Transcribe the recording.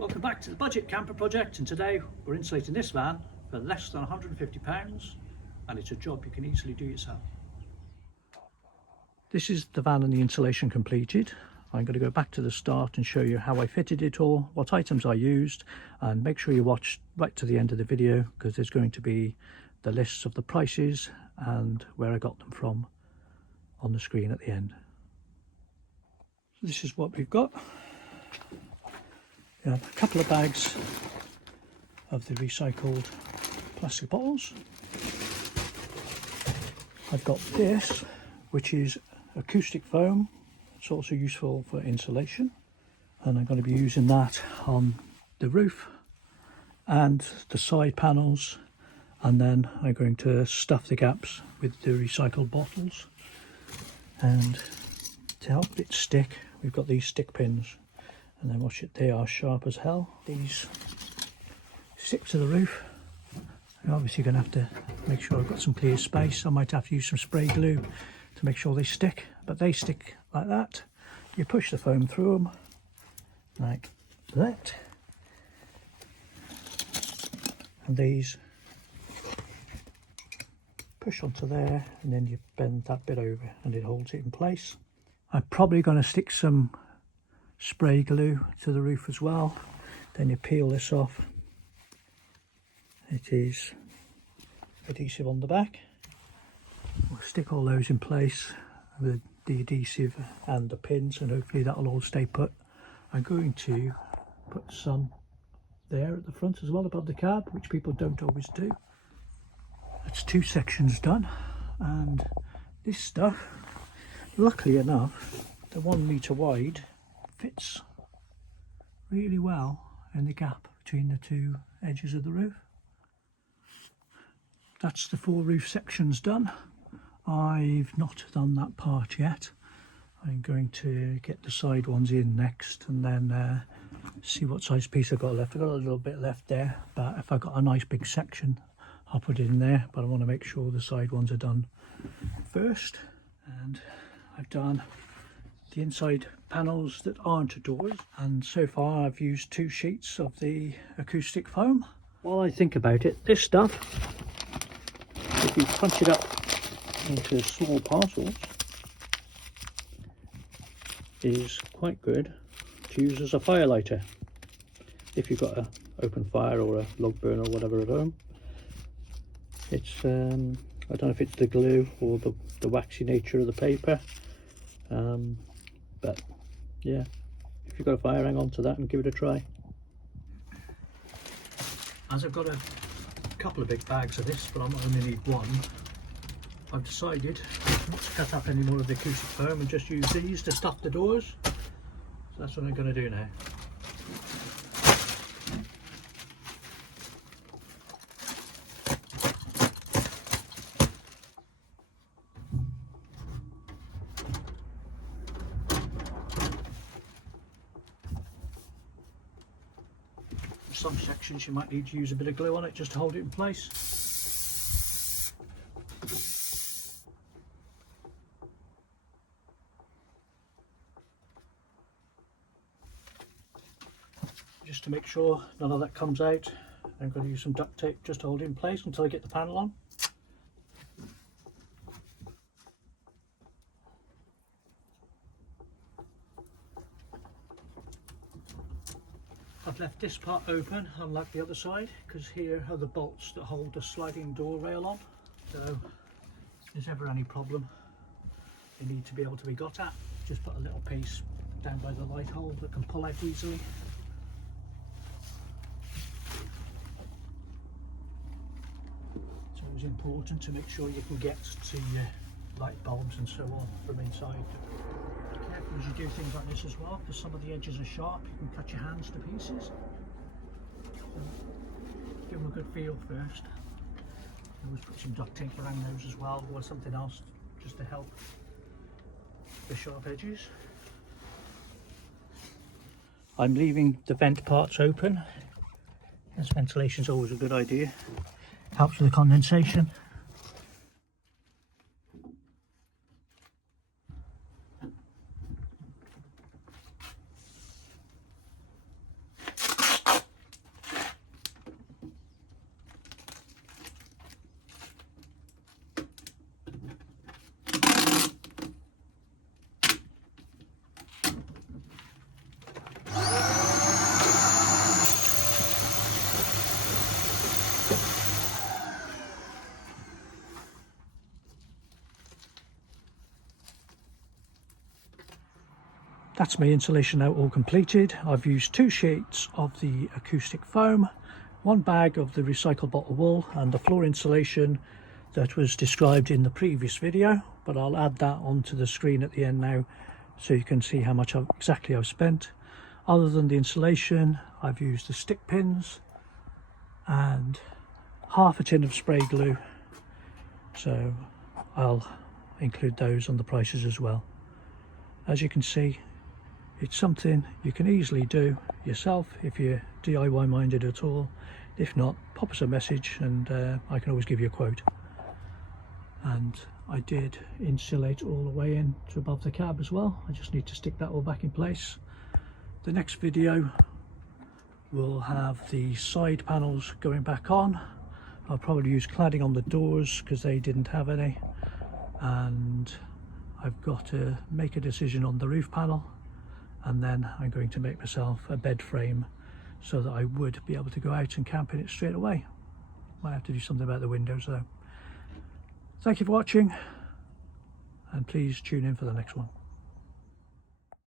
Welcome back to the Budget Camper Project, and today we're insulating this van for less than £150, and it's a job you can easily do yourself. This is the van and the insulation completed. I'm going to go back to the start and show you how I fitted it all, what items I used, and make sure you watch right to the end of the video because there's going to be the lists of the prices and where I got them from on the screen at the end. So this is what we've got. We have a couple of bags of the recycled plastic bottles. I've got this, which is acoustic foam. It's also useful for insulation, and I'm going to be using that on the roof and the side panels, and then I'm going to stuff the gaps with the recycled bottles. And to help it stick, we've got these stick pins. And then watch it, they are sharp as hell. These stick to the roof. I'm obviously going to have to make sure I've got some clear space. I might have to use some spray glue to make sure they stick, but they stick like that. You push the foam through them like that, and these push onto there, and then you bend that bit over and it holds it in place. I'm probably going to stick some spray glue to the roof as well. Then you peel this off. It is adhesive on the back. We'll stick all those in place with the adhesive and the pins, and hopefully that'll all stay put. I'm going to put some there at the front as well above the cab, which people don't always do. That's 2 sections done, and this stuff, luckily enough, the 1 metre wide fits really well in the gap between the 2 edges of the roof. That's the 4 roof sections done. I've not done that part yet. I'm going to get the side ones in next, and then see what size piece I've got left. I've got a little bit left there, but if I've got a nice big section I'll put it in there, but I want to make sure the side ones are done first. And I've done the inside panels that aren't doors, and so far I've used 2 sheets of the acoustic foam. While I think about it, this stuff, if you punch it up into small parcels, is quite good to use as a fire lighter if you've got an open fire or a log burn or whatever at home. It's I don't know if it's the glue or the waxy nature of the paper, but yeah, if you've got a fire, hang on to that and give it a try. As I've got a couple of big bags of this, but I only need 1, I've decided not to cut up any more of the acoustic foam and just use these to stuff the doors. So that's what I'm going to do now. Some sections you might need to use a bit of glue on it just to hold it in place. Just to make sure none of that comes out, I'm going to use some duct tape just to hold it in place until I get the panel on. I've left this part open, unlike the other side, because here are the bolts that hold the sliding door rail on. So if there's ever any problem, they need to be able to be got at. Just put a little piece down by the light hole that can pull out easily. So it's important to make sure you can get to your light bulbs and so on from inside. Careful as you do things like this as well, because some of the edges are sharp. You can cut your hands to pieces. So give them a good feel first. Always put some duct tape around those as well, or something else just to help the sharp edges. I'm leaving the vent parts open, as ventilation is always a good idea. Helps with the condensation. that's my insulation now all completed. I've used 2 sheets of the acoustic foam, 1 bag of the recycled bottle wool, and the floor insulation that was described in the previous video, but I'll add that onto the screen at the end now so you can see how much exactly I've spent. Other than the insulation, I've used the stick pins and half a tin of spray glue, so I'll include those on the prices as well. As you can see, it's something you can easily do yourself if you're DIY minded at all. If not, pop us a message and I can always give you a quote. And I did insulate all the way in to above the cab as well. I just need to stick that all back in place. The next video will have the side panels going back on. I'll probably use cladding on the doors because they didn't have any, and I've got to make a decision on the roof panel, and then I'm going to make myself a bed frame so that I would be able to go out and camp in it straight away. Might have to do something about the windows though. Thank you for watching, and please tune in for the next one.